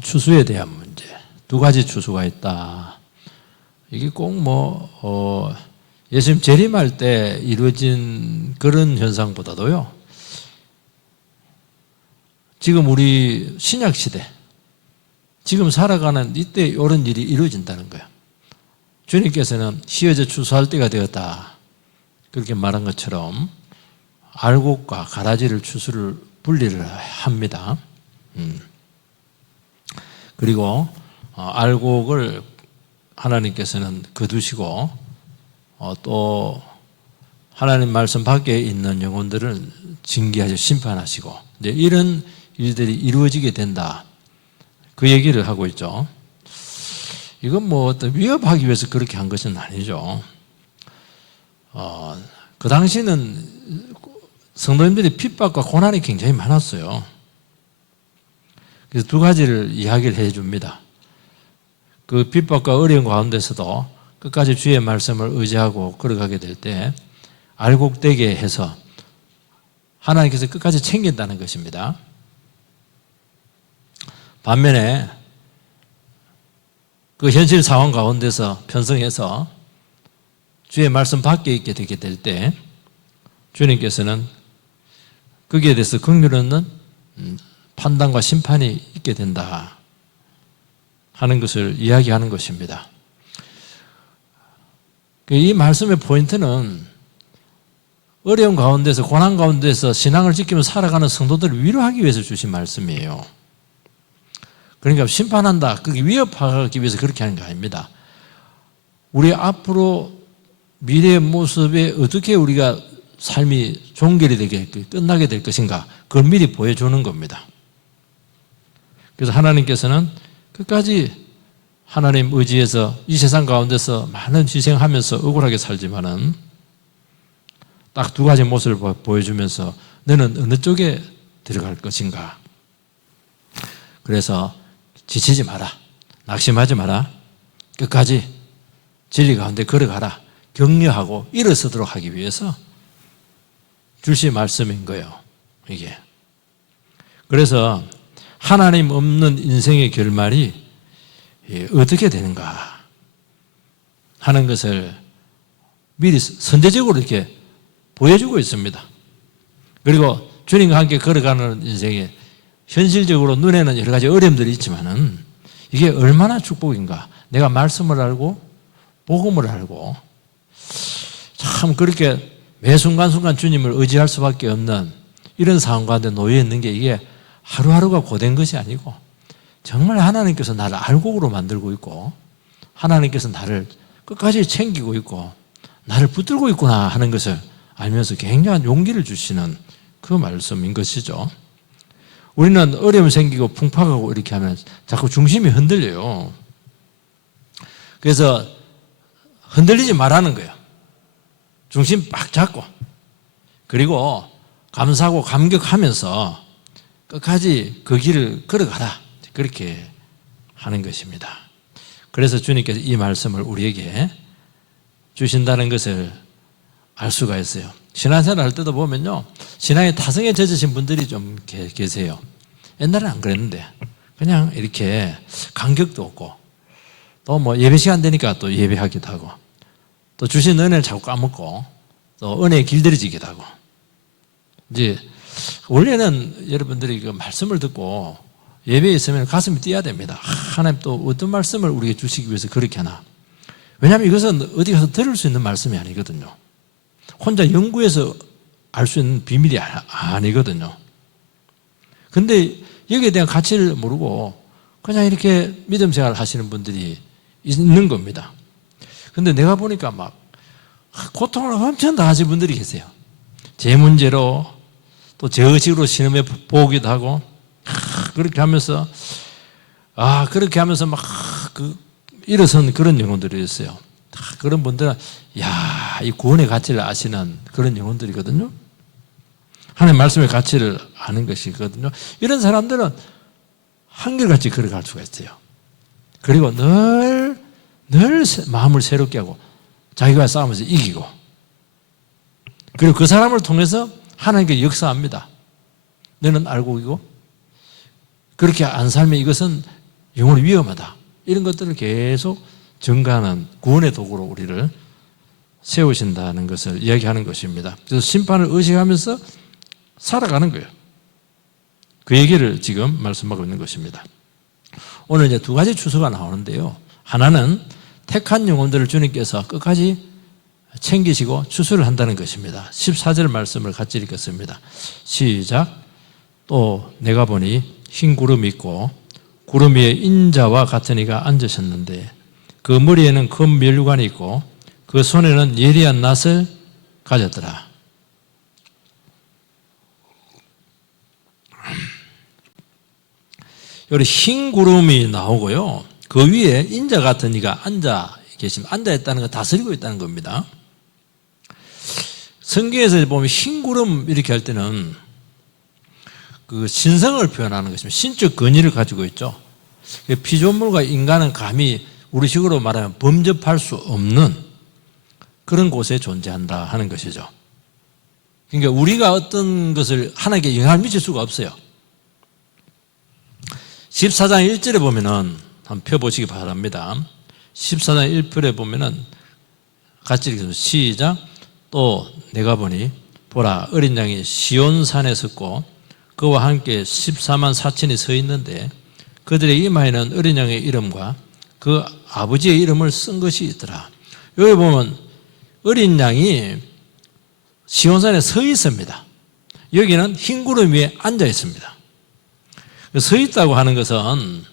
추수에 대한 문제. 두 가지 추수가 있다. 이게 꼭 예수님 재림할 때 이루어진 그런 현상보다도요, 지금 우리 신약시대, 지금 살아가는 이때 이런 일이 이루어진다는 거예요. 주님께서는 휘어져 추수할 때가 되었다, 그렇게 말한 것처럼 알곡과 가라지를 추수를 분리를 합니다. 그리고 알곡을 하나님께서는 거두시고 또 하나님 말씀 밖에 있는 영혼들을 징계하시고 심판하시고 이제 이런 일들이 이루어지게 된다, 그 얘기를 하고 있죠. 이건 어떤 위협하기 위해서 그렇게 한 것은 아니죠. 그 당시는 성도님들이 핍박과 고난이 굉장히 많았어요. 그래서 두 가지를 이야기를 해줍니다. 그 핍박과 어려운 가운데서도 끝까지 주의 말씀을 의지하고 걸어가게 될 때 알곡되게 해서 하나님께서 끝까지 챙긴다는 것입니다. 반면에 그 현실 상황 가운데서 편성해서 주의 말씀 밖에 있게 되게 될 때 주님께서는 거기에 대해서 긍휼 없는 판단과 심판이 있게 된다 하는 것을 이야기하는 것입니다. 이 말씀의 포인트는 어려운 가운데서, 고난 가운데서 신앙을 지키며 살아가는 성도들을 위로하기 위해서 주신 말씀이에요. 그러니까 심판한다, 그게 위협하기 위해서 그렇게 하는 게 아닙니다. 우리 앞으로 미래의 모습에 어떻게 우리가 삶이 종결이 되게 끝나게 될 것인가, 그걸 미리 보여주는 겁니다. 그래서 하나님께서는 끝까지 하나님 의지에서 이 세상 가운데서 많은 희생하면서 억울하게 살지만은 딱 두 가지 모습을 보여주면서 너는 어느 쪽에 들어갈 것인가. 그래서 지치지 마라, 낙심하지 마라, 끝까지 진리 가운데 걸어가라, 격려하고 일어서도록 하기 위해서 주신 말씀인 거예요, 이게. 그래서 하나님 없는 인생의 결말이 어떻게 되는가 하는 것을 미리 선제적으로 이렇게 보여주고 있습니다. 그리고 주님과 함께 걸어가는 인생에 현실적으로 눈에는 여러 가지 어려움들이 있지만은 이게 얼마나 축복인가. 내가 말씀을 알고 복음을 알고 참 그렇게 매 순간순간 주님을 의지할 수밖에 없는 이런 상황 가운데 놓여 있는 게 이게 하루하루가 고된 것이 아니고 정말 하나님께서 나를 알곡으로 만들고 있고 하나님께서 나를 끝까지 챙기고 있고 나를 붙들고 있구나 하는 것을 알면서 굉장한 용기를 주시는 그 말씀인 것이죠. 우리는 어려움 생기고 풍파가고 이렇게 하면 자꾸 중심이 흔들려요. 그래서 흔들리지 말라는 거예요. 중심 빡 잡고 그리고 감사하고 감격하면서 끝까지 그 길을 걸어가라, 그렇게 하는 것입니다. 그래서 주님께서 이 말씀을 우리에게 주신다는 것을 알 수가 있어요. 신앙생활 할 때도 보면요, 신앙에 타성에 젖으신 분들이 좀 계세요. 옛날에는 안 그랬는데 그냥 이렇게 간격도 없고 또 예배 시간 되니까 또 예배하기도 하고 또 주신 은혜를 자꾸 까먹고 또 은혜에 길들여지기도 하고. 이제 원래는 여러분들이 그 말씀을 듣고 예배에 있으면 가슴이 뛰어야 됩니다. 하나님 또 어떤 말씀을 우리에게 주시기 위해서 그렇게 하나. 왜냐하면 이것은 어디 가서 들을 수 있는 말씀이 아니거든요. 혼자 연구해서 알 수 있는 비밀이 아니거든요. 근데 여기에 대한 가치를 모르고 그냥 이렇게 믿음 생활을 하시는 분들이 있는 겁니다. 근데 내가 보니까 막 고통을 엄청 당하시는 분들이 계세요. 제 문제로 또 제 의식으로 신음에 보기도 하고 그렇게 하면서 막 일어선 그런 영혼들이 있어요. 그런 분들은 이 구원의 가치를 아시는 그런 영혼들이거든요. 하나님의 말씀의 가치를 아는 것이거든요. 이런 사람들은 한결같이 걸어갈 수가 있어요. 그리고 늘 마음을 새롭게 하고 자기가 싸우면서 이기고, 그리고 그 사람을 통해서 하나님께 역사합니다. 너는 알고 이고 그렇게 안 살면 이것은 영원히 위험하다. 이런 것들을 계속 증가하는 구원의 도구로 우리를 세우신다는 것을 이야기하는 것입니다. 그래서 심판을 의식하면서 살아가는 거예요. 그 얘기를 지금 말씀하고 있는 것입니다. 오늘 이제 두 가지 추수가 나오는데요. 하나는 택한 영혼들을 주님께서 끝까지 챙기시고 추수를 한다는 것입니다. 14절 말씀을 같이 읽겠습니다. 시작. 또 내가 보니 흰 구름이 있고 구름 위에 인자와 같은 이가 앉으셨는데 그 머리에는 큰 면류관이 있고 그 손에는 예리한 낫을 가졌더라. 여기 흰 구름이 나오고요. 그 위에 인자 같은 이가 앉아 계십니다. 앉아 있다는 건 다스리고 있다는 겁니다. 성경에서 보면 흰 구름 이렇게 할 때는 그 신성을 표현하는 것입니다. 신적 권위를 가지고 있죠. 피조물과 인간은 감히 우리식으로 말하면 범접할 수 없는 그런 곳에 존재한다 하는 것이죠. 그러니까 우리가 어떤 것을 하나님께 영향을 미칠 수가 없어요. 14장 1절에 보면은 한번 펴보시기 바랍니다. 14장 1절에 보면은 같이 읽겠습니다. 시작. 또 내가 보니 보라 어린 양이 시온산에 섰고 그와 함께 14만 4천이 서 있는데 그들의 이마에는 어린 양의 이름과 그 아버지의 이름을 쓴 것이 있더라. 여기 보면 어린 양이 시온산에 서 있습니다. 여기는 흰 구름 위에 앉아 있습니다. 서 있다고 하는 것은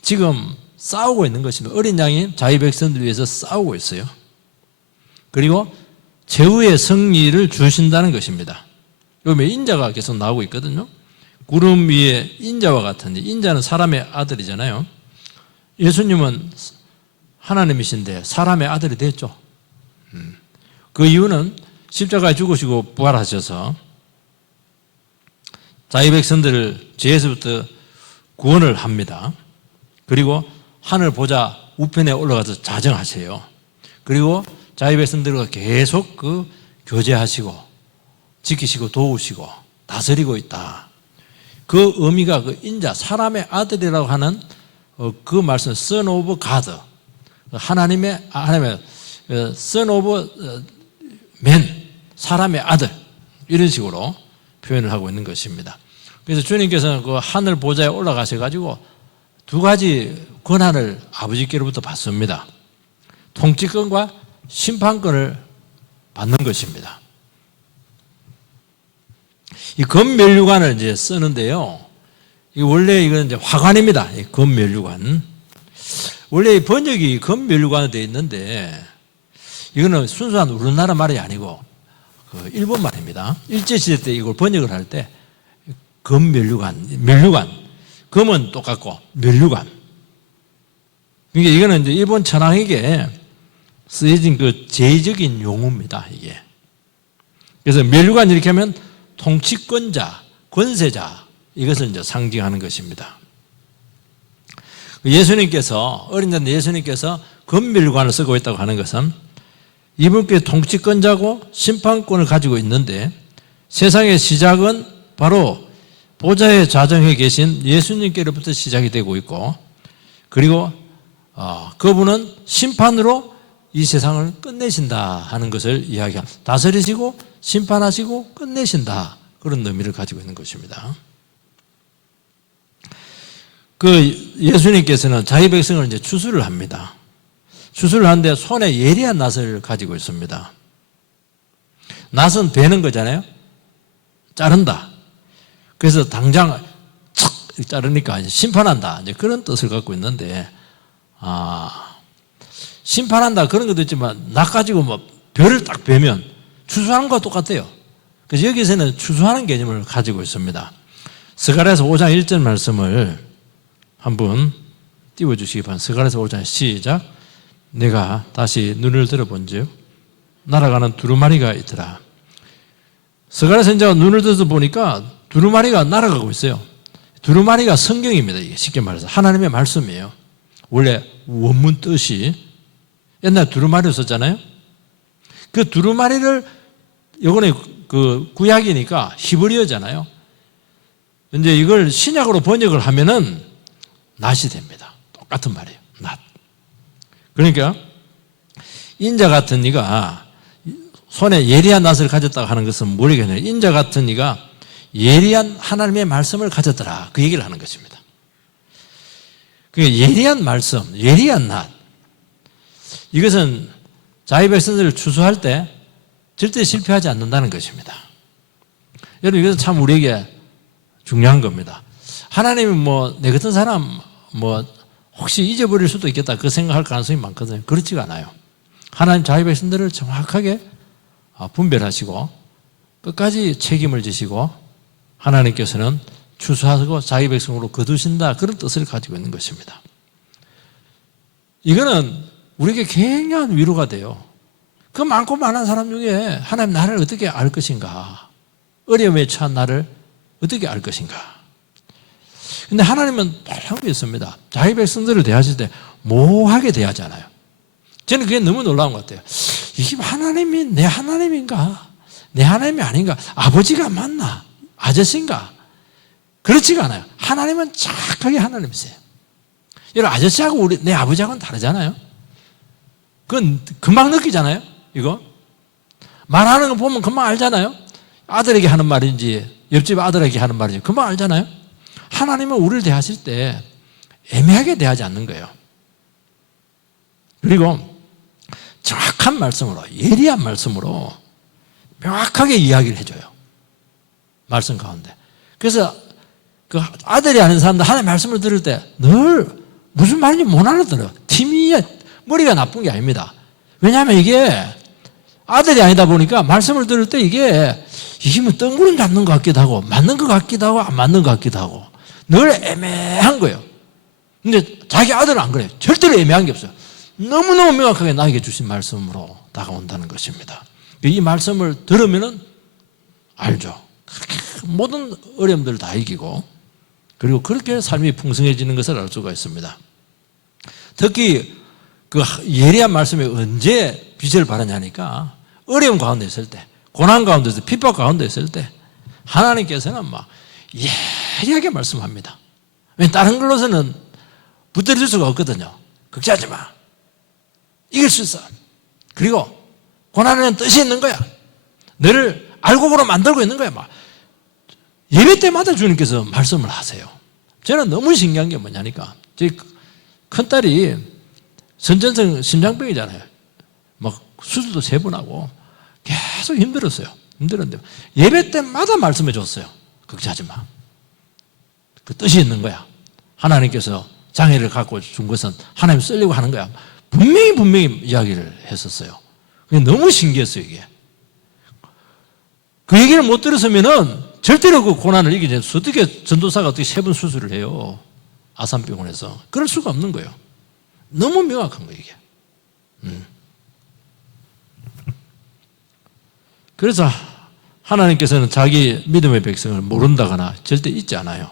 지금 싸우고 있는 것입니다. 어린 양이 자기 백성들 위해서 싸우고 있어요. 그리고 최후의 승리를 주신다는 것입니다. 여기 인자가 계속 나오고 있거든요. 구름 위에 인자와 같은데 인자는 사람의 아들이잖아요. 예수님은 하나님이신데 사람의 아들이 됐죠. 그 이유는 십자가에 죽으시고 부활하셔서 자기 백성들을 죄에서부터 구원을 합니다. 그리고 하늘 보좌 우편에 올라가서 자정하세요. 그리고 자기 백성들과 계속 그 교제하시고 지키시고 도우시고 다스리고 있다. 그 의미가 그 인자, 사람의 아들이라고 하는 그 말씀, Son of God, 하나님의 Son of Man, 사람의 아들, 이런 식으로 표현을 하고 있는 것입니다. 그래서 주님께서는 그 하늘 보좌에 올라가셔가지고 두 가지 권한을 아버지께로부터 받습니다. 통치권과 심판권을 받는 것입니다. 이 금면류관을 이제 쓰는데요. 이 원래 이건 이제 화관입니다. 이 금면류관. 원래 이 번역이 금면류관으로 되어 있는데 이거는 순수한 우리나라 말이 아니고 그 일본 말입니다. 일제시대 때 이걸 번역을 할 때 금면류관, 면류관. 금은 똑같고 면류관. 그러니까 이거는 이제 일본 천황에게 쓰여진 그 제의적인 용어입니다. 이게. 그래서 면류관 이렇게 하면 통치권자, 권세자, 이것을 이제 상징하는 것입니다. 예수님께서, 어린 자인데 예수님께서 금면류관을 쓰고 있다고 하는 것은 이분께 통치권자고 심판권을 가지고 있는데 세상의 시작은 바로 보좌에 좌정해 계신 예수님께로부터 시작이 되고 있고 그리고 그분은 심판으로 이 세상을 끝내신다 하는 것을 이야기합니다. 다스리시고 심판하시고 끝내신다. 그런 의미를 가지고 있는 것입니다. 그 예수님께서는 자기 백성을 이제 추수를 합니다. 추수를 하는데 손에 예리한 낫을 가지고 있습니다. 낫은 베는 거잖아요. 자른다. 그래서 당장 척 자르니까 이제 심판한다. 이제 그런 뜻을 갖고 있는데, 심판한다 그런 것도 있지만 낫 가지고 뭐 벼를 딱 베면 추수하는 것과 똑같아요. 그래서 여기서는 추수하는 개념을 가지고 있습니다. 스가랴서 5장 1절 말씀을 한번 띄워주시기 바랍니다. 스가랴서 5장 시작. 내가 다시 눈을 들어본즉 날아가는 두루마리가 있더라. 스가랴 선지자가 눈을 들어서 보니까 두루마리가 날아가고 있어요. 두루마리가 성경입니다. 이게 쉽게 말해서 하나님의 말씀이에요. 원래 원문 뜻이 옛날 두루마리를 썼잖아요. 그 두루마리를 이번에 그 구약이니까 히브리어잖아요. 이제 이걸 신약으로 번역을 하면은 낫이 됩니다. 똑같은 말이에요. 낫. 그러니까 인자 같은 이가 손에 예리한 낫을 가졌다고 하는 것은 뭐냐면 인자 같은 이가 예리한 하나님의 말씀을 가졌더라. 그 얘기를 하는 것입니다. 그 예리한 말씀, 예리한 낫. 이것은 자기 백성들을 추수할 때 절대 실패하지 않는다는 것입니다. 여러분 이것은 참 우리에게 중요한 겁니다. 하나님은 뭐 내 같은 사람 뭐 혹시 잊어버릴 수도 있겠다 그 생각할 가능성이 많거든요. 그렇지가 않아요. 하나님 자기 백성들을 정확하게 분별하시고 끝까지 책임을 지시고 하나님께서는 추수하고 자기 백성으로 거두신다 그런 뜻을 가지고 있는 것입니다. 이거는 우리에게 굉장한 위로가 돼요. 그 많고 많은 사람 중에 하나님 나를 어떻게 알 것인가? 어려움에 처한 나를 어떻게 알 것인가? 근데 하나님은 놀라운 게 있습니다. 자기 백성들을 대하실 때 모호하게 대하잖아요. 저는 그게 너무 놀라운 것 같아요. 이게 하나님이 내 하나님인가? 내 하나님이 아닌가? 아버지가 맞나? 아저씨인가? 그렇지가 않아요. 하나님은 정확하게 하나님이세요. 여러분 아저씨하고 내 아버지하고는 다르잖아요. 그건 금방 느끼잖아요. 이거 말하는 거 보면 금방 알잖아요. 아들에게 하는 말인지 옆집 아들에게 하는 말인지 금방 알잖아요. 하나님은 우리를 대하실 때 애매하게 대하지 않는 거예요. 그리고 정확한 말씀으로 예리한 말씀으로 명확하게 이야기를 해줘요. 말씀 가운데. 그래서 그 아들이 하는 사람들 하나님 말씀을 들을 때 늘 무슨 말인지 못 알아들어요. 팀이 머리가 나쁜 게 아닙니다. 왜냐하면 이게 아들이 아니다 보니까 말씀을 들을 때 이게 뭐 뜬구름 잡는 것 같기도 하고 맞는 것 같기도 하고 안 맞는 것 같기도 하고 늘 애매한 거예요. 근데 자기 아들은 안 그래요. 절대로 애매한 게 없어요. 너무너무 명확하게 나에게 주신 말씀으로 다가온다는 것입니다. 이 말씀을 들으면은 알죠. 모든 어려움들을 다 이기고 그리고 그렇게 삶이 풍성해지는 것을 알 수가 있습니다. 특히 그 예리한 말씀이 언제 빛을 발하냐니까 어려움 가운데 있을 때, 고난 가운데 있을 때, 핍박 가운데 있을 때 하나님께서는 막 예리하게 말씀합니다. 왜냐하면 다른 걸로서는 붙들릴 수가 없거든요. 걱정하지 마. 이길 수 있어. 그리고 고난에는 뜻이 있는 거야. 너를 알곡으로 만들고 있는 거야. 막 예배 때마다 주님께서 말씀을 하세요. 저는 너무 신기한 게 뭐냐니까 제 큰딸이 선전성 심장병이잖아요. 막 수술도 3번 하고 계속 힘들었어요. 힘들었는데 예배 때마다 말씀해 줬어요. 걱정하지 마. 그 뜻이 있는 거야. 하나님께서 장애를 갖고 준 것은 하나님 쓰려고 하는 거야. 분명히 이야기를 했었어요. 너무 신기했어요, 이게. 그 얘기를 못 들었으면은 절대로 그 고난을 이기지 않아서 어떻게 전도사가 어떻게 3번 수술을 해요? 아산병원에서. 그럴 수가 없는 거예요. 너무 명확한 거예요, 이게. 그래서 하나님께서는 자기 믿음의 백성을 모른다거나 절대 잊지 않아요.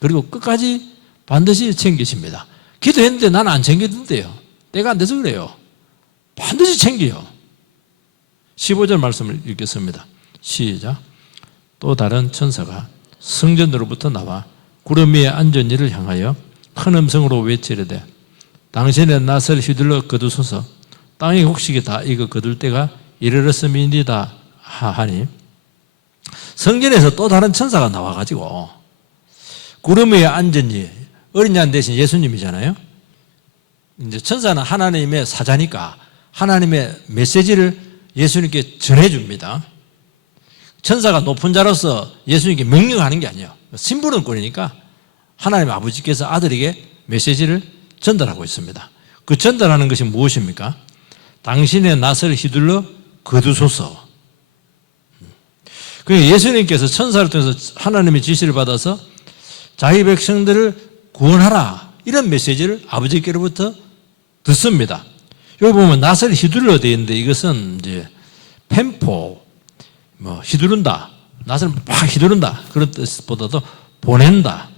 그리고 끝까지 반드시 챙기십니다. 기도했는데 나는 안 챙기던데요. 때가 안 돼서 그래요. 반드시 챙겨요. 15절 말씀을 읽겠습니다. 시작. 또 다른 천사가 성전으로부터 나와 구름 위에 앉은 이를 향하여 큰 음성으로 외치려되 당신의 낫을 휘둘러 거두소서 땅의 곡식이 다 익어 거둘 때가 이르렀음이니이다 하니 성전에서 또 다른 천사가 나와가지고 구름 위에 앉은 이 어린 양 대신 예수님이잖아요. 이제 천사는 하나님의 사자니까 하나님의 메시지를 예수님께 전해줍니다. 천사가 높은 자로서 예수님께 명령하는 게 아니에요. 심부름꾼이니까 하나님 아버지께서 아들에게 메시지를 전달하고 있습니다. 그 전달하는 것이 무엇입니까? 당신의 낫을 휘둘러 거두소서. 예수님께서 천사를 통해서 하나님의 지시를 받아서 자기 백성들을 구원하라 이런 메시지를 아버지께로부터 듣습니다. 여기 보면 낫을 휘둘러 되어 있는데 이것은 이제 펜포, 휘두른다, 낫을 막 휘두른다 그런 뜻보다도 보낸다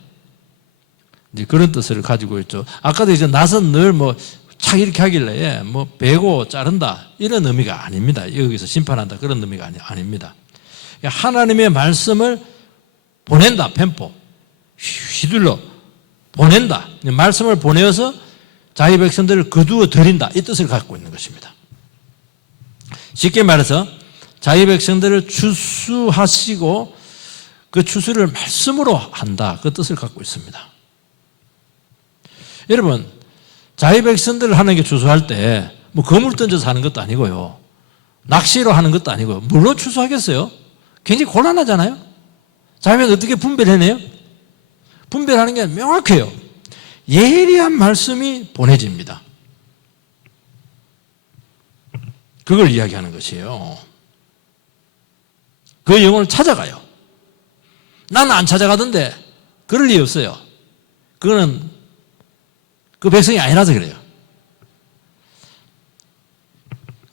이제 그런 뜻을 가지고 있죠. 아까도 이제 낫은 늘 착 이렇게 하길래 베고 자른다 이런 의미가 아닙니다. 여기서 심판한다 그런 의미가 아닙니다. 하나님의 말씀을 보낸다, 펜포. 휘둘러 보낸다. 말씀을 보내어서 자기 백성들을 거두어 들인다. 이 뜻을 갖고 있는 것입니다. 쉽게 말해서 자기 백성들을 추수하시고 그 추수를 말씀으로 한다. 그 뜻을 갖고 있습니다. 여러분, 자기 백성들을 하나님께 추수할 때 뭐 거물 던져서 하는 것도 아니고요. 낚시로 하는 것도 아니고요. 물론 추수하겠어요? 굉장히 곤란하잖아요. 자기 백성 어떻게 분별해내요? 분별하는 게 명확해요. 예리한 말씀이 보내집니다. 그걸 이야기하는 것이에요. 그 영혼을 찾아가요. 나는 안 찾아가던데 그럴 리 없어요. 그거는 그 백성이 아니라서 그래요.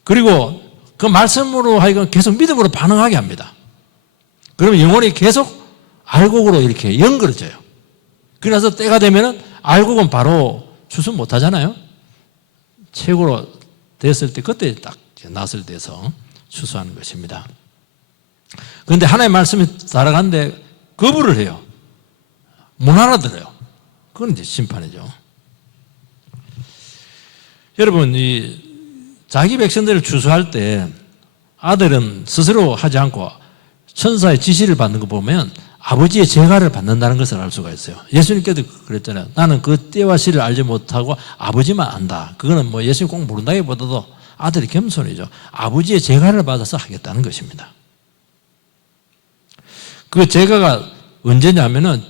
그리고 그 말씀으로 하여금 계속 믿음으로 반응하게 합니다. 그러면 영혼이 계속 알곡으로 이렇게 연결져요. 그래서 때가 되면은 알곡은 바로 추수 못 하잖아요. 최고로 됐을 때 그때 딱 낫을 돼서 추수하는 것입니다. 그런데 하나님의 말씀이 살아가는데 거부를 해요. 못 알아들어요. 그건 이제 심판이죠. 여러분, 이 자기 백성들을 추수할 때 아들은 스스로 하지 않고 천사의 지시를 받는 거 보면 아버지의 제가를 받는다는 것을 알 수가 있어요. 예수님께도 그랬잖아요. 나는 그 때와 시를 알지 못하고 아버지만 안다. 그거는 뭐 예수님 꼭 모른다기보다도 아들이 겸손이죠. 아버지의 제가를 받아서 하겠다는 것입니다. 그 제가가 언제냐면은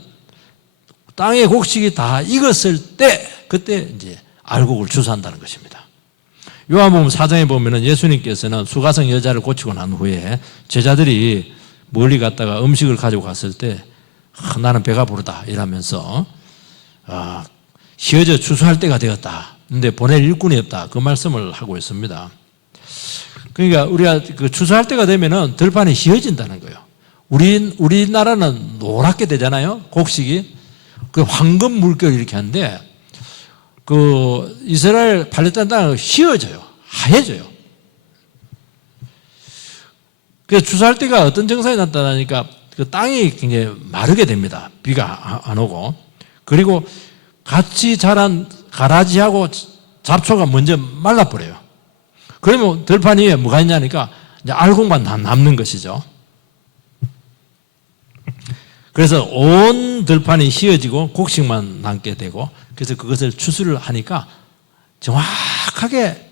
땅의 곡식이 다 익었을 때 그때 이제 알곡을 추수한다는 것입니다. 요한복음 4장에 보면은 예수님께서는 수가성 여자를 고치고 난 후에 제자들이 멀리 갔다가 음식을 가지고 갔을 때 나는 배가 부르다 이러면서 희어져 추수할 때가 되었다. 근데 보낼 일꾼이 없다. 그 말씀을 하고 있습니다. 그러니까 우리가 그 추수할 때가 되면은 들판이 희어진다는 거예요. 우리나라는 노랗게 되잖아요. 곡식이 그 황금 물결 이렇게 하는데 그 이스라엘 팔레스타인 땅은 희어져요. 하얘져요. 그래서 추수할 때가 어떤 증상이 나타나니까 그 땅이 굉장히 마르게 됩니다. 비가 안 오고. 그리고 같이 자란 가라지하고 잡초가 먼저 말라버려요. 그러면 들판 위에 뭐가 있냐니까 이제 알곡만 남는 것이죠. 그래서 온 들판이 휘어지고 곡식만 남게 되고 그래서 그것을 추수를 하니까 정확하게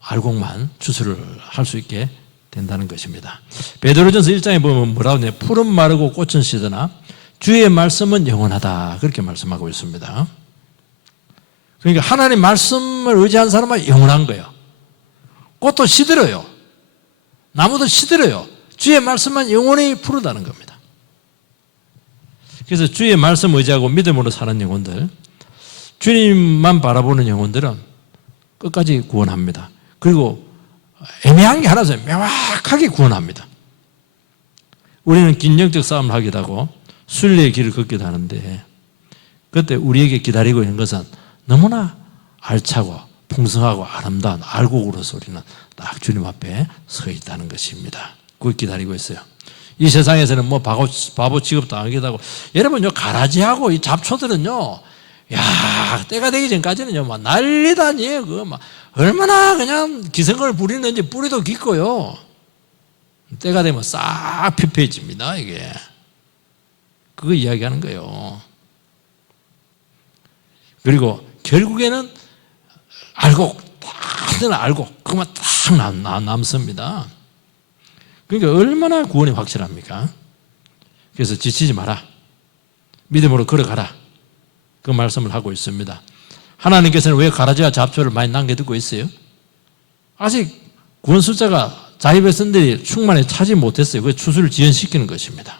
알곡만 추수를 할 수 있게 된다는 것입니다. 베드로전서 1장에 보면 뭐라고 하냐? 풀은 마르고 꽃은 시드나 주의 말씀은 영원하다. 그렇게 말씀하고 있습니다. 그러니까 하나님 말씀을 의지한 사람은 영원한 거예요. 꽃도 시들어요. 나무도 시들어요. 주의 말씀만 영원히 푸르다는 겁니다. 그래서 주의 말씀 의지하고 믿음으로 사는 영혼들, 주님만 바라보는 영혼들은 끝까지 구원합니다. 그리고 애매한 게 하나 있어요. 명확하게 구원합니다. 우리는 긴 영적 싸움을 하기도 하고 순례의 길을 걷기도 하는데 그때 우리에게 기다리고 있는 것은 너무나 알차고 풍성하고 아름다운 알곡으로서 우리는 딱 주님 앞에 서 있다는 것입니다. 그걸 기다리고 있어요. 이 세상에서는 뭐 바보 취급 당하기도 하고 여러분 요 가라지하고 이 잡초들은요 야 때가 되기 전까지는요 막 난리도 아니에요. 그거 막 얼마나 그냥 기생을 부리는지 뿌리도 깊고요. 때가 되면 싹 피폐해집니다. 이게 그거 이야기하는 거예요. 그리고 결국에는 알곡 다들 알곡 그것만 딱 남습니다. 그러니까 얼마나 구원이 확실합니까? 그래서 지치지 마라. 믿음으로 걸어가라. 그 말씀을 하고 있습니다. 하나님께서는 왜 가라지와 잡초를 많이 남겨두고 있어요? 아직 구원 숫자가 자기 백성들이 충만히 차지 못했어요. 그 추수를 지연시키는 것입니다.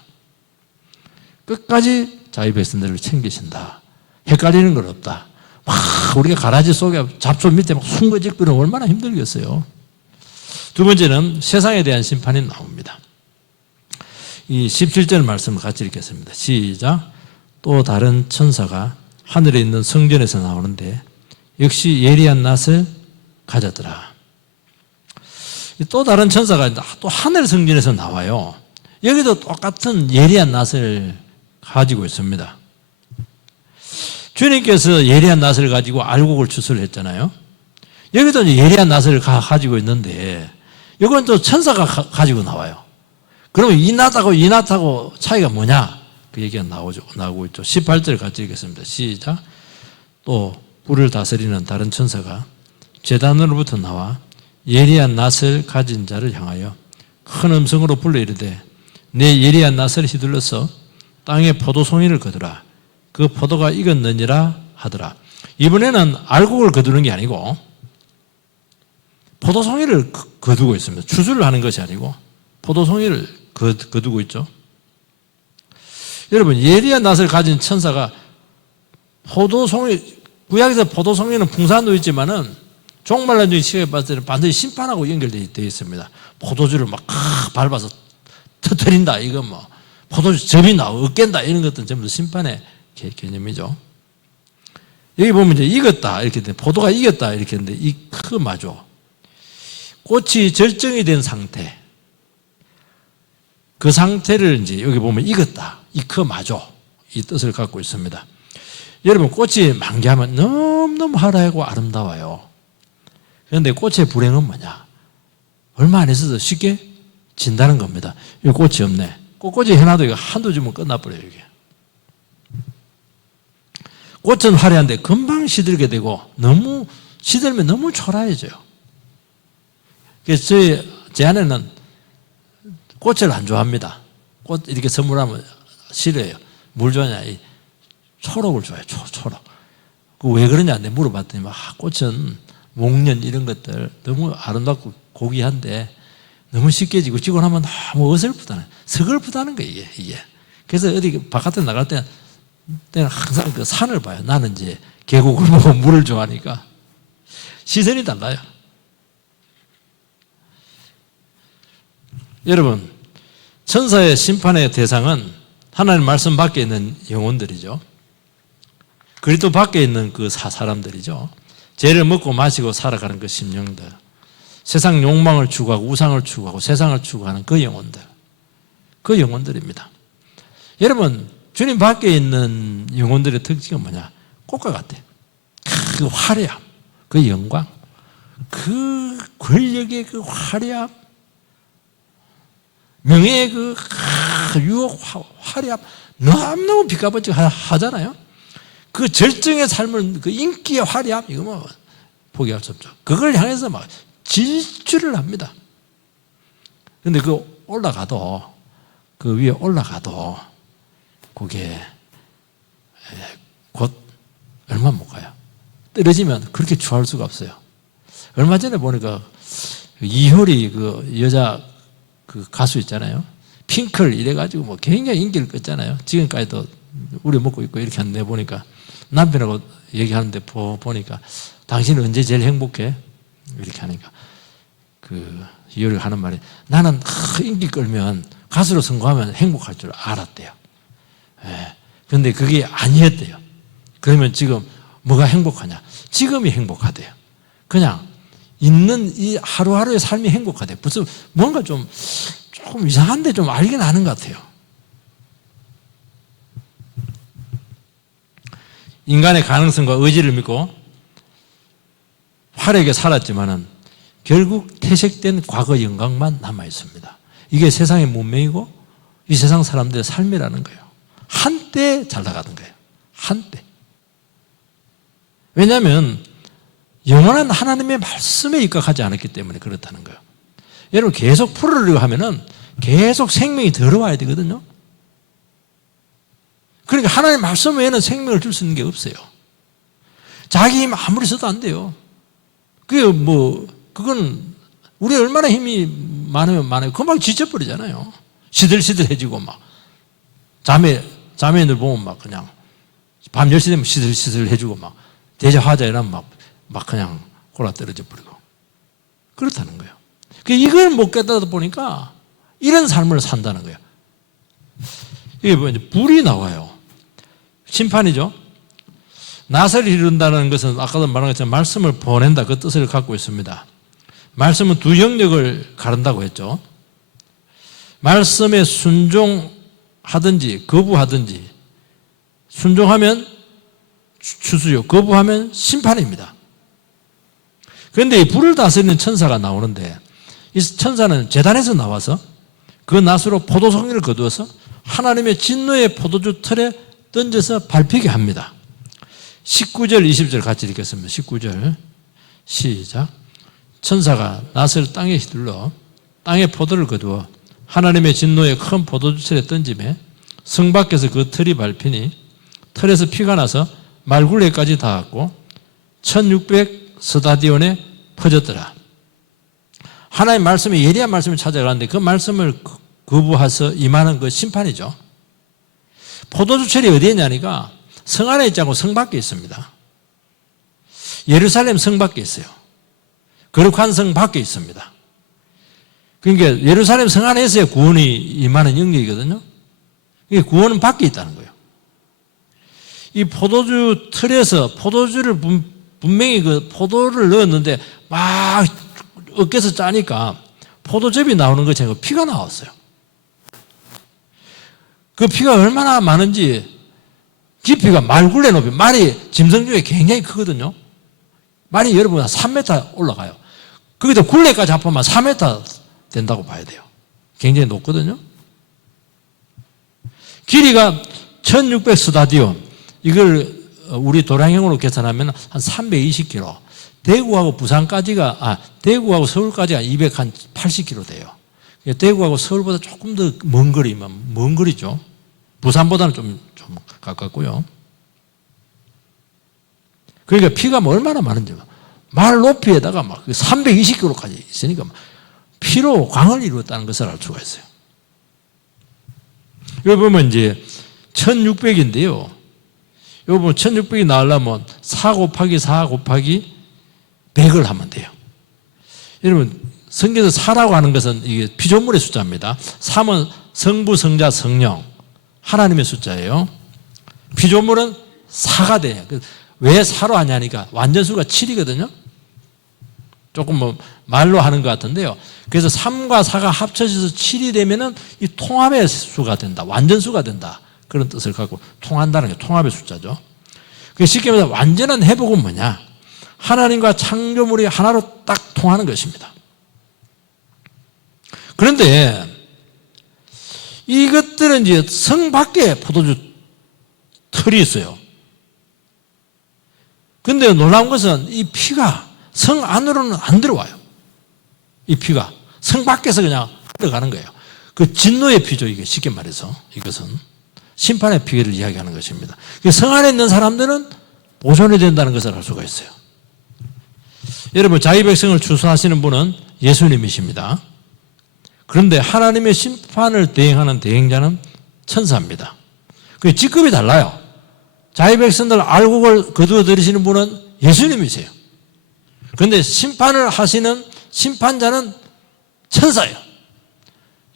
끝까지 자기 백성들을 챙기신다. 헷갈리는 건 없다. 막 우리가 가라지 속에 잡초 밑에 막 숨겨질 얼마나 힘들겠어요. 두 번째는 세상에 대한 심판이 나옵니다. 이 17절 말씀을 같이 읽겠습니다. 시작. 또 다른 천사가 하늘에 있는 성전에서 나오는데 역시 예리한 낫을 가졌더라. 또 다른 천사가 또 하늘 성전에서 나와요. 여기도 똑같은 예리한 낫을 가지고 있습니다. 주님께서 예리한 낫을 가지고 알곡을 추설했잖아요. 여기도 이제 예리한 낫을 가지고 있는데 이건 또 천사가 가지고 나와요. 그러면 이 낫하고 이 낫하고 차이가 뭐냐? 그 얘기가 나오고 있죠. 18절 같이 읽겠습니다. 시작. 또 불을 다스리는 다른 천사가 제단으로부터 나와 예리한 낫을 가진 자를 향하여 큰 음성으로 불러 이르되 내 예리한 낫을 휘둘러서 땅에 포도송이를 거두라. 그 포도가 익었느니라 하더라. 이번에는 알곡을 거두는 게 아니고 포도송이를 거두고 있습니다. 추수를 하는 것이 아니고 포도송이를 거두고 있죠. 여러분, 예리한 낫을 가진 천사가 포도송이, 구약에서 포도송이는 풍산도 있지만은 종말론적인 시각에 봤을 때는 반드시 심판하고 연결되어 있습니다. 포도주를 막 밟아서 터뜨린다, 이거 뭐 포도주 접이 나오고 으깬다, 이런 것들은 전부 심판의 개념이죠. 여기 보면 이제 익었다 이렇게 돼, 포도가 익었다 이렇게 했는데 익마죠. 꽃이 절정이 된 상태, 그 상태를 이제 여기 보면 익었다, 익마죠, 이 뜻을 갖고 있습니다. 여러분, 꽃이 만개하면 너무너무 화려하고 아름다워요. 그런데 꽃의 불행은 뭐냐? 얼마 안 있어서 쉽게 진다는 겁니다. 이 꽃이 없네. 꽃꽂이 해놔도 이거 한두 주면 끝나버려요, 이게. 꽃은 화려한데 금방 시들게 되고 너무 시들면 너무 초라해져요. 그래서 제 아내는 꽃을 안 좋아합니다. 꽃 이렇게 선물하면 싫어해요. 뭘 좋아하냐? 이 초록을 좋아해요. 초록. 그 왜 그러냐? 내가 물어봤더니 꽃은 목련 이런 것들 너무 아름답고 고귀한데 너무 쉽게 지고 나면 너무 어설프다는, 서글프다는 거예요, 이게. 그래서 어디 바깥에 나갈 때는 항상 그 산을 봐요. 나는 이제 계곡을 보고 물을 좋아하니까 시선이 달라요. 여러분, 천사의 심판의 대상은 하나님 말씀 밖에 있는 영혼들이죠. 그리스도 밖에 있는 그 사람들이죠. 죄를 먹고 마시고 살아가는 그 심령들, 세상 욕망을 추구하고 우상을 추구하고 세상을 추구하는 그 영혼들, 그 영혼들입니다. 여러분, 주님 밖에 있는 영혼들의 특징은 뭐냐? 꽃과 같아요. 그 화려함, 그 영광, 그 권력의 그 화려함, 명예의 그 유혹, 화려함, 너무너무 빛가번쩍 하잖아요. 그 절정의 삶을, 그 인기의 화려함, 이거 뭐 포기할 수 없죠. 그걸 향해서 막 질주를 합니다. 그런데 그 위에 올라가도 그게 곧 얼마 못 가요. 떨어지면 그렇게 추할 수가 없어요. 얼마 전에 보니까 이효리 그 여자 그 가수 있잖아요. 핑클 이래가지고 뭐 굉장히 인기를 끌잖아요. 지금까지도 우리 먹고 있고 이렇게 하는데 보니까 남편하고 얘기하는데 보니까 당신은 언제 제일 행복해? 이렇게 하니까 그 이효리가 하는 말이, 나는 인기 끌면 가수로 성공하면 행복할 줄 알았대요. 그런데 그게 아니었대요. 그러면 지금 뭐가 행복하냐? 지금이 행복하대요. 그냥 있는 이 하루하루의 삶이 행복하대요. 벌써 뭔가 좀 이상한데 좀 알긴 아는 것 같아요. 인간의 가능성과 의지를 믿고 화려하게 살았지만은 결국 퇴색된 과거 영광만 남아 있습니다. 이게 세상의 문명이고 이 세상 사람들의 삶이라는 거예요. 한때 잘 나가는 거예요. 한때. 왜냐하면 영원한 하나님의 말씀에 입각하지 않았기 때문에 그렇다는 거예요. 여러분, 계속 풀으려고 하면은 계속 생명이 들어와야 되거든요. 그러니까 하나님 말씀 외에는 생명을 줄 수 있는 게 없어요. 자기 힘 아무리 써도 안 돼요. 그건 우리 얼마나 힘이 많으면 금방 지쳐버리잖아요. 시들시들해지고 막 자매들 보면 막 그냥 밤 10시 되면 시들시들해지고 막 대자화자 이러면 막 그냥 골아 떨어져 버리고 그렇다는 거예요. 이걸 못 깨닫다 보니까 이런 삶을 산다는 거예요. 이게 뭐 이제 불이 나와요. 심판이죠. 낫을 이룬다는 것은 아까도 말한 것처럼 말씀을 보낸다, 그 뜻을 갖고 있습니다. 말씀은 두 영역을 가른다고 했죠. 말씀에 순종하든지 거부하든지, 순종하면 추수요. 거부하면 심판입니다. 그런데 이 불을 다스리는 천사가 나오는데 이 천사는 제단에서 나와서 그 낫으로 포도송이를 거두어서 하나님의 진노의 포도주 틀에 던져서 밟히게 합니다. 19절 20절 같이 읽겠습니다. 19절 시작. 천사가 낫을 땅에 휘둘러 땅에 포도를 거두어 하나님의 진노의 큰 포도주 틀에 던지매 성 밖에서 그 틀이 밟히니 틀에서 피가 나서 말굴레까지 닿았고 1600 스타디온에 퍼졌더라. 하나님의 말씀이 예리한 말씀을 찾아가는데 그 말씀을 거부해서 임하는 그 심판이죠. 포도주철이 어디에 있냐니까 성 안에 있지 않고 성 밖에 있습니다. 예루살렘 성 밖에 있어요. 거룩한 성 밖에 있습니다. 그러니까 예루살렘 성 안에 있어야 구원이 임하는 영역이거든요. 이게 구원은 밖에 있다는 거예요. 이 포도주 틀에서 포도주를 분명히 그 포도를 넣었는데 막 어깨에서 짜니까 포도즙이 나오는 것처럼 피가 나왔어요. 그 피가 얼마나 많은지 깊이가 말굴레 높이, 말이 짐승 중에 굉장히 크거든요. 말이 여러분 3m 올라가요. 거기다 굴레까지 합하면 4m 된다고 봐야 돼요. 굉장히 높거든요. 길이가 1600 스타디온, 이걸 우리 도량형으로 계산하면 한 320km. 대구하고 부산까지가, 대구하고 서울까지가 280km 돼요. 대구하고 서울보다 조금 더 먼 거리면, 먼 거리죠. 부산보다는 좀 가깝고요. 그러니까 피가 뭐 얼마나 많은지, 말 높이에다가 막 320km까지 있으니까 피로 광을 이루었다는 것을 알 수가 있어요. 여기 보면 이제 1600인데요. 여기 보면 1600이 나오려면 4 곱하기 4 곱하기 100을 하면 돼요. 여러분, 성경에서 4라고 하는 것은 이게 피조물의 숫자입니다. 3은 성부, 성자, 성령, 하나님의 숫자예요. 피조물은 4가 돼요. 왜 4로 하냐니까 완전수가 7이거든요. 조금 뭐 말로 하는 것 같은데요. 그래서 3과 4가 합쳐져서 7이 되면은 이 통합의 수가 된다. 완전수가 된다. 그런 뜻을 갖고 통한다는 게 통합의 숫자죠. 쉽게 말해서 완전한 회복은 뭐냐? 하나님과 창조물이 하나로 딱 통하는 것입니다. 그런데 이것들은 이제 성 밖에 포도주 틀이 있어요. 그런데 놀라운 것은 이 피가 성 안으로는 안 들어와요. 이 피가 성 밖에서 그냥 들어가는 거예요. 그 진노의 피죠. 이게 쉽게 말해서 이것은 심판의 피를 이야기하는 것입니다. 성 안에 있는 사람들은 보존이 된다는 것을 알 수가 있어요. 여러분, 자기 백성을 추수하시는 분은 예수님이십니다. 그런데 하나님의 심판을 대행하는 대행자는 천사입니다. 그 직급이 달라요. 자기 백성들 알곡을 거두어 들이시는 분은 예수님이세요. 그런데 심판을 하시는 심판자는 천사예요.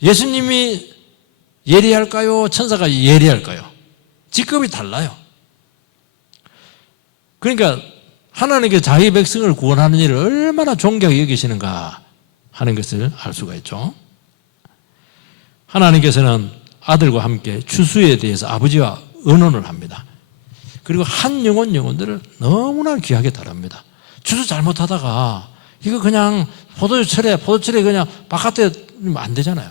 예수님이 예리할까요? 천사가 예리할까요? 직급이 달라요. 그러니까 하나님께 자기 백성을 구원하는 일을 얼마나 존귀하게 여기시는가 하는 것을 알 수가 있죠. 하나님께서는 아들과 함께 추수에 대해서 아버지와 의논을 합니다. 그리고 한 영혼들을 너무나 귀하게 다룹니다. 추수 잘못하다가 이거 그냥 포도철에 그냥 바깥에 안 되잖아요.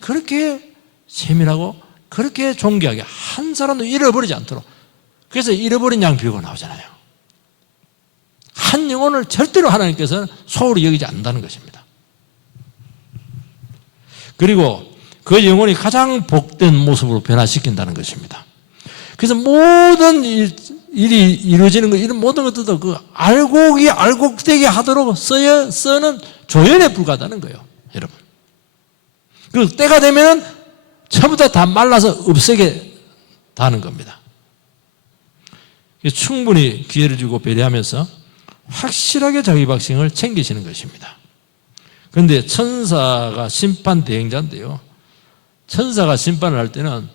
그렇게 세밀하고 그렇게 존귀하게 한 사람도 잃어버리지 않도록, 그래서 잃어버린 양 비유가 나오잖아요. 한 영혼을 절대로 하나님께서는 소홀히 여기지 않는다는 것입니다. 그리고 그 영혼이 가장 복된 모습으로 변화시킨다는 것입니다. 그래서 모든 일이 이루어지는 것, 이런 모든 것들도 그 알곡이 알곡되게 하도록 써는 조연에 불과하다는 거예요, 여러분. 그리고 때가 되면 전부 다 말라서 없애게 다는 겁니다. 충분히 기회를 주고 배려하면서 확실하게 자기 백성을 챙기시는 것입니다. 그런데 천사가 심판 대행자인데요. 천사가 심판을 할 때는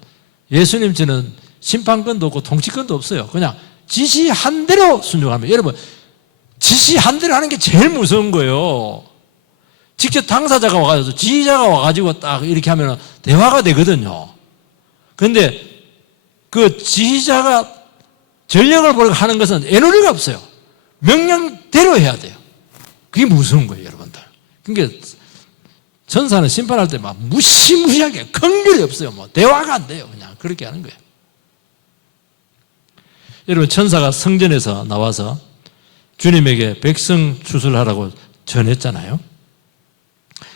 예수님처럼 심판권도 없고 통치권도 없어요. 그냥 지시한 대로 순종합니다. 여러분, 지시한 대로 하는 게 제일 무서운 거예요. 직접 당사자가 와가지고 지휘자가 와가지고 딱 이렇게 하면 대화가 되거든요. 그런데 그 지휘자가 전력을 벌고 하는 것은 에너지가 없어요. 명령대로 해야 돼요. 그게 무서운 거예요, 여러분들. 그러니까 천사는 심판할 때 막 무시무시하게 긍휼이 없어요. 뭐 대화가 안 돼요. 그냥 그렇게 하는 거예요. 여러분, 천사가 성전에서 나와서 주님에게 백성 추수하라고 전했잖아요.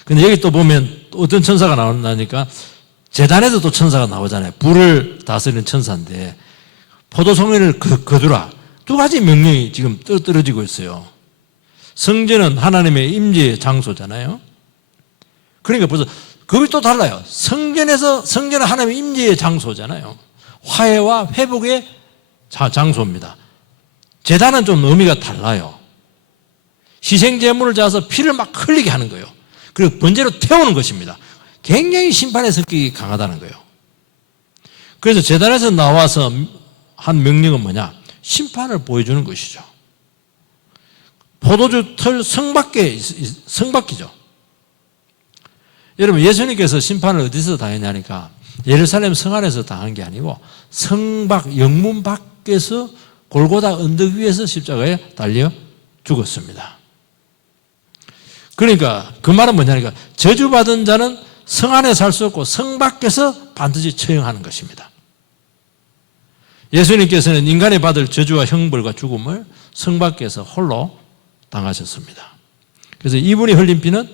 근데 여기 또 보면 어떤 천사가 나온다니까 제단에도 또 천사가 나오잖아요. 불을 다스리는 천사인데 포도송이를 거두라. 두 가지 명령이 지금 떨어지고 있어요. 성전은 하나님의 임재의 장소잖아요. 그러니까 벌써 그게 또 달라요. 성전은 하나님의 임재의 장소잖아요. 화해와 회복의 장소입니다. 제단은 좀 의미가 달라요. 희생제물을 잡아서 피를 막 흘리게 하는 거예요. 그리고 번제로 태우는 것입니다. 굉장히 심판의 성격이 강하다는 거예요. 그래서 제단에서 나와서 한 명령은 뭐냐? 심판을 보여주는 것이죠. 포도주 틀 성밖이죠. 여러분, 예수님께서 심판을 어디서 당했냐니까 예루살렘 성 안에서 당한 게 아니고 성 밖, 영문 밖에서 골고다 언덕 위에서 십자가에 달려 죽었습니다. 그러니까 그 말은 뭐냐니까 저주받은 자는 성 안에 살 수 없고 성 밖에서 반드시 처형하는 것입니다. 예수님께서는 인간이 받을 저주와 형벌과 죽음을 성 밖에서 홀로 당하셨습니다. 그래서 이분이 흘린 피는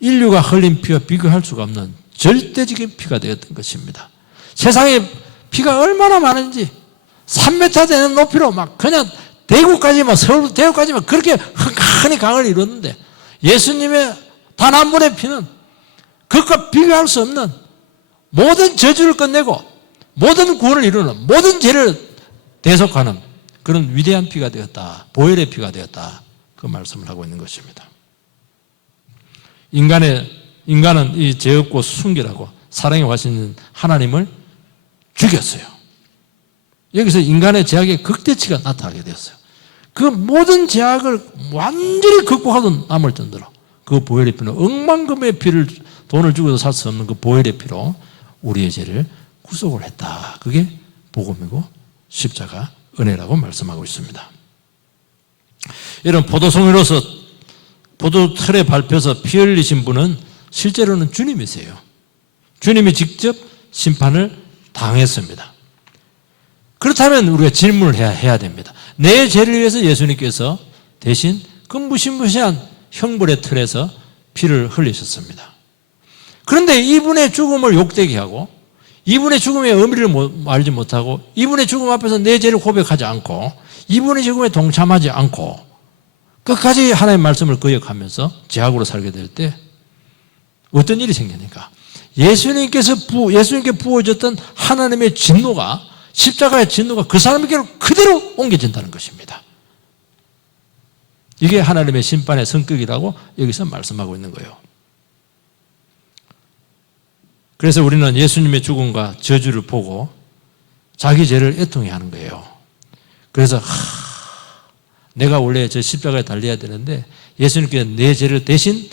인류가 흘린 피와 비교할 수가 없는 절대적인 피가 되었던 것입니다. 세상에 피가 얼마나 많은지 3m 되는 높이로 막 그냥 대구까지만, 서울 대구까지만 그렇게 흑한히 강을 이뤘는데 예수님의 단 한 분의 피는 그것과 비교할 수 없는 모든 저주를 끝내고 모든 구원을 이루는 모든 죄를 대속하는 그런 위대한 피가 되었다. 보혈의 피가 되었다. 그 말씀을 하고 있는 것입니다. 인간은 이 죄 없고 순결하고 사랑에 와시는 하나님을 죽였어요. 여기서 인간의 죄악의 극대치가 나타나게 되었어요. 그 모든 죄악을 완전히 극복하고 남을 정도로 그 보혈의 피는 억만금의 피를 돈을 주고도 살 수 없는 그 보혈의 피로 우리의 죄를 구속을 했다. 그게 복음이고 십자가 은혜라고 말씀하고 있습니다. 여러분, 포도송이로서 포도틀에 밟혀서 피 흘리신 분은 실제로는 주님이세요. 주님이 직접 심판을 당했습니다. 그렇다면 우리가 질문을 해야 됩니다. 내 죄를 위해서 예수님께서 대신 그 무시무시한 형벌의 틀에서 피를 흘리셨습니다. 그런데 이분의 죽음을 욕되게 하고 이분의 죽음의 의미를 알지 못하고 이분의 죽음 앞에서 내 죄를 고백하지 않고 이분의 죽음에 동참하지 않고 끝까지 하나님의 말씀을 거역하면서 죄악으로 살게 될 때 어떤 일이 생기니까 예수님께 부어졌던 하나님의 진노가 십자가의 진노가 그 사람에게로 그대로 옮겨진다는 것입니다. 이게 하나님의 심판의 성격이라고 여기서 말씀하고 있는 거예요. 그래서 우리는 예수님의 죽음과 저주를 보고 자기 죄를 애통해 하는 거예요. 그래서 내가 원래 저 십자가에 달려야 되는데 예수님께서 내 죄를 대신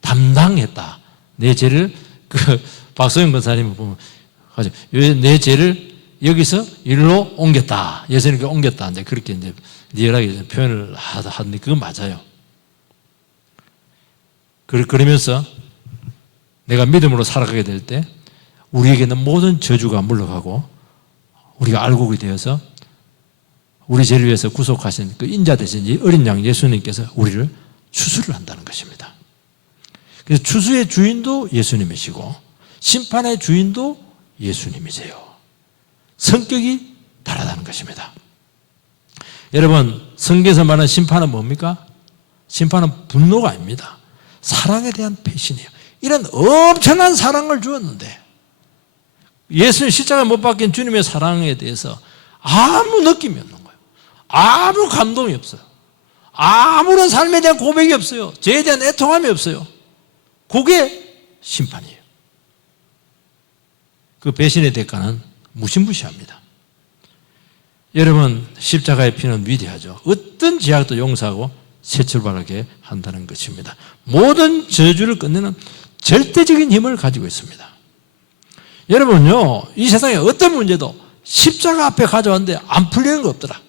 담당했다. 내 죄를 박소영 권사님을 보면 내 죄를 여기서 일로 옮겼다. 예수님께 옮겼다. 이제 그렇게 이제 리얼하게 표현을 하는데 그건 맞아요. 그러면서 내가 믿음으로 살아가게 될 때 우리에게는 모든 저주가 물러가고 우리가 알곡이 되어서 우리 죄를 위해서 구속하신 그 인자 되신 어린 양 예수님께서 우리를 추수를 한다는 것입니다. 그래서 추수의 주인도 예수님이시고 심판의 주인도 예수님이세요. 성격이 다르다는 것입니다. 여러분, 성경에서 말하는 심판은 뭡니까? 심판은 분노가 아닙니다. 사랑에 대한 배신이에요. 이런 엄청난 사랑을 주었는데 예수님 십자가에 못 박힌 주님의 사랑에 대해서 아무 느낌이 없는 거예요. 아무 감동이 없어요. 아무런 삶에 대한 고백이 없어요. 죄에 대한 애통함이 없어요. 그게 심판이에요. 그 배신의 대가는 무시무시합니다. 여러분, 십자가의 피는 위대하죠. 어떤 죄악도 용서하고 새 출발하게 한다는 것입니다. 모든 저주를 끝내는 절대적인 힘을 가지고 있습니다. 여러분요, 이 세상에 어떤 문제도 십자가 앞에 가져왔는데 안 풀리는 거 없더라.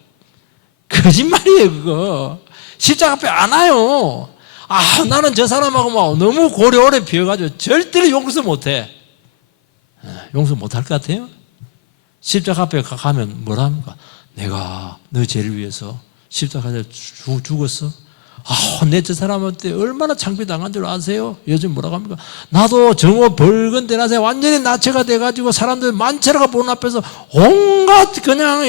거짓말이에요, 그거. 십자가 앞에 안 와요. 나는 저 사람하고 막 너무 고려 오래 피어가지고 절대로 용서 못해. 용서 못할 것 같아요? 십자가 앞에 가면 뭐라 합니까? 내가 너 죄를 위해서 십자가에 죽었어. 내 저 사람한테 얼마나 창피당한 줄 아세요? 요즘 뭐라고 합니까? 나도 정오 벌건 때나세 완전히 나체가 돼가지고 사람들 만체라가 보는 앞에서 온갖 그냥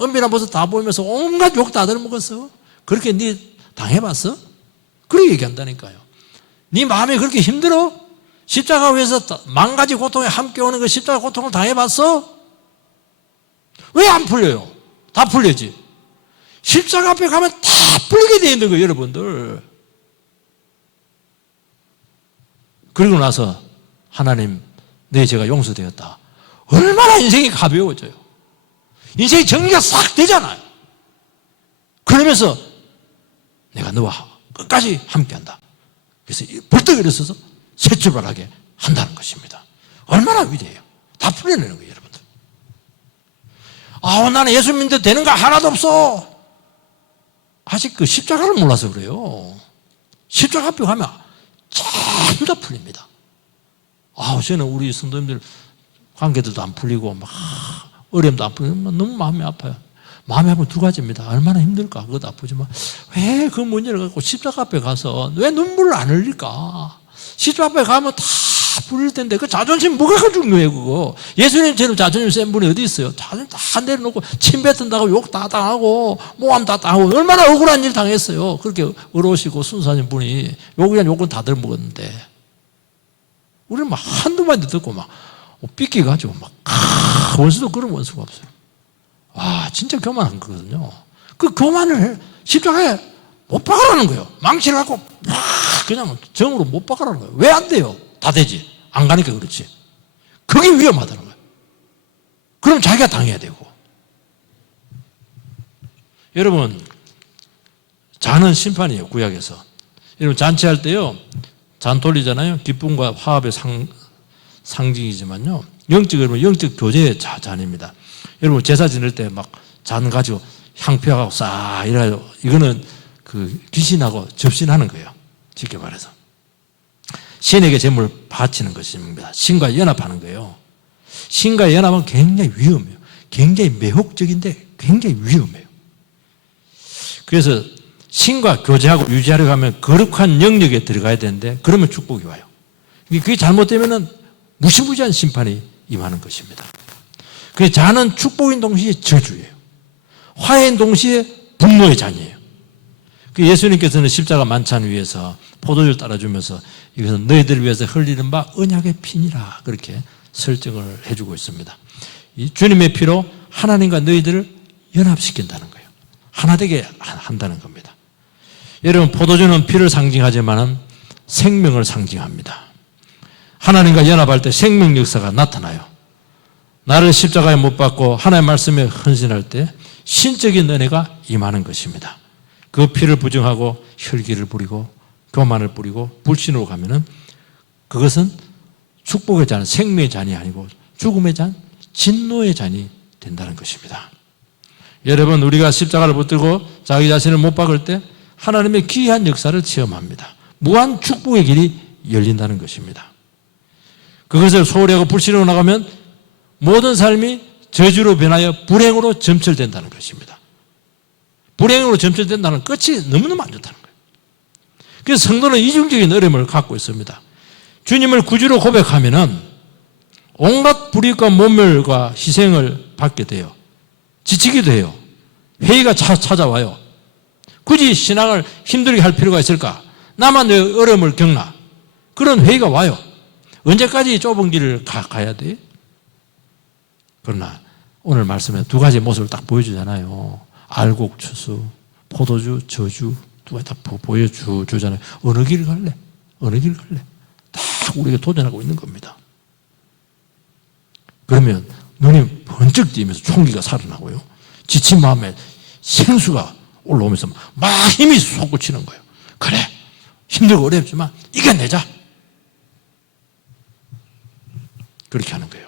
은밀한 모습 다 보이면서 온갖 욕 다 들어먹었어. 그렇게 네 당해봤어? 그렇게 얘기한다니까요. 네 마음이 그렇게 힘들어? 십자가 위에서 만 가지 고통에 함께 오는 그 십자가 고통을 당해봤어? 왜 안 풀려요? 다 풀려지. 십자가 앞에 가면 다 풀리게 되어 있는 거예요, 여러분들. 그리고 나서 하나님, 내 죄가 용서되었다. 얼마나 인생이 가벼워져요. 인생이 정리가 싹 되잖아요. 그러면서 내가 너와 끝까지 함께한다. 그래서 벌떡 일어서서 새 출발하게 한다는 것입니다. 얼마나 위대해요. 다 풀려내는 거예요, 여러분들. 나는 예수 믿는데 되는 거 하나도 없어. 아직 그 십자가를 몰라서 그래요. 십자가 앞에 가면 전부 다 풀립니다. 저는 우리 성도님들 관계들도 안 풀리고 막 어려움도 안 풀리고 너무 마음이 아파요. 마음이 아프면 두 가지입니다. 얼마나 힘들까? 그것도 아프지만 왜 그 문제를 갖고 십자가 앞에 가서 왜 눈물을 안 흘릴까? 십자가 앞에 가면 다 풀릴 텐데 그 자존심 뭐가 중요해요, 그거. 예수님처럼 자존심 센 분이 어디 있어요? 자존심 다 내려놓고 침 뱉은다고 욕 다 당하고 모함 다 당하고 얼마나 억울한 일 당했어요. 그렇게 어려우시고 순수하신 분이 욕이란 욕은 다 들먹었는데 우리는 막 한두 마디 듣고 막 삐끼가지고 막 원수도 그런 원수가 없어요. 진짜 교만한 거거든요. 그 교만을 십자가에 못 박으라는 거예요. 망치를 갖고 그냥 정으로 못 박으라는 거예요. 왜 안 돼요? 다 되지. 안 가니까 그렇지. 그게 위험하다는 거예요. 그럼 자기가 당해야 되고. 여러분, 잔은 심판이에요, 구약에서. 여러분, 잔치할 때요, 잔 돌리잖아요. 기쁨과 화합의 상징이지만요. 영적 교제의 잔입니다. 여러분, 제사 지낼 때 막 잔 가지고 향표하고 싹 이래가지고 이거는 그 귀신하고 접신하는 거예요. 쉽게 말해서. 신에게 제물을 바치는 것입니다. 신과 연합하는 거예요. 신과 연합은 굉장히 위험해요. 굉장히 매혹적인데 굉장히 위험해요. 그래서 신과 교제하고 유지하려고 하면 거룩한 영역에 들어가야 되는데 그러면 축복이 와요. 그게 잘못되면 무시무시한 심판이 임하는 것입니다. 그래서 잔은 축복인 동시에 저주예요. 화해인 동시에 분노의 잔이에요. 예수님께서는 십자가 만찬 위에서 포도주를 따라주면서 이것은 너희들을 위해서 흘리는 바 언약의 피니라 그렇게 설정을 해주고 있습니다. 이 주님의 피로 하나님과 너희들을 연합시킨다는 거예요. 하나 되게 한다는 겁니다. 여러분, 포도주는 피를 상징하지만 생명을 상징합니다. 하나님과 연합할 때 생명 역사가 나타나요. 나를 십자가에 못 박고 하나님의 말씀에 헌신할 때 신적인 은혜가 임하는 것입니다. 그 피를 부정하고 혈기를 부리고 교만을 부리고 불신으로 가면은 그것은 축복의 잔, 생명의 잔이 아니고 죽음의 잔, 진노의 잔이 된다는 것입니다. 여러분, 우리가 십자가를 붙들고 자기 자신을 못 박을 때 하나님의 기이한 역사를 체험합니다. 무한 축복의 길이 열린다는 것입니다. 그것을 소홀히 하고 불신으로 나가면 모든 삶이 저주로 변하여 불행으로 점철된다는 것입니다. 불행으로 점철된다는 끝이 너무너무 안 좋다는 거예요. 그래서 성도는 이중적인 어려움을 갖고 있습니다. 주님을 구주로 고백하면은 온갖 불이익과 모멸과 희생을 받게 돼요. 지치기도 해요. 회의가 찾아와요. 굳이 신앙을 힘들게 할 필요가 있을까? 나만 왜 어려움을 겪나? 그런 회의가 와요. 언제까지 좁은 길을 가야 돼? 그러나 오늘 말씀에 두 가지 모습을 딱 보여주잖아요. 알곡 추수, 포도주, 저주 두 가지 다 보여주잖아요. 어느 길 갈래? 어느 길 갈래? 딱 우리가 도전하고 있는 겁니다. 그러면 눈이 번쩍 뜨이면서 총기가 살아나고요. 지친 마음에 생수가 올라오면서 막 힘이 솟구치는 거예요. 그래, 힘들고 어렵지만 이겨내자. 그렇게 하는 거예요.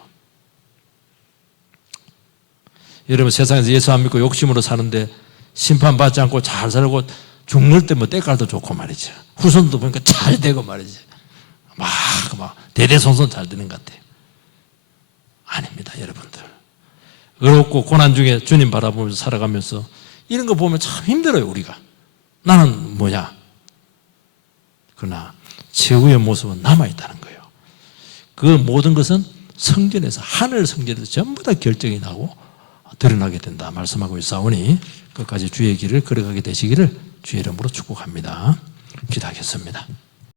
여러분 세상에서 예수 안 믿고 욕심으로 사는데 심판받지 않고 잘 살고 죽는 때 뭐 때깔도 좋고 말이죠. 후손도 보니까 잘 되고 말이죠. 막 대대손손 잘 되는 것 같아요. 아닙니다, 여러분들. 어렵고 고난 중에 주님 바라보면서 살아가면서 이런 거 보면 참 힘들어요, 우리가. 나는 뭐냐? 그러나 최후의 모습은 남아있다는 거예요. 그 모든 것은 성전에서, 하늘 성전에서 전부 다 결정이 나고 드러나게 된다 말씀하고 있사오니 끝까지 주의 길을 걸어가게 되시기를 주의 이름으로 축복합니다. 기도하겠습니다.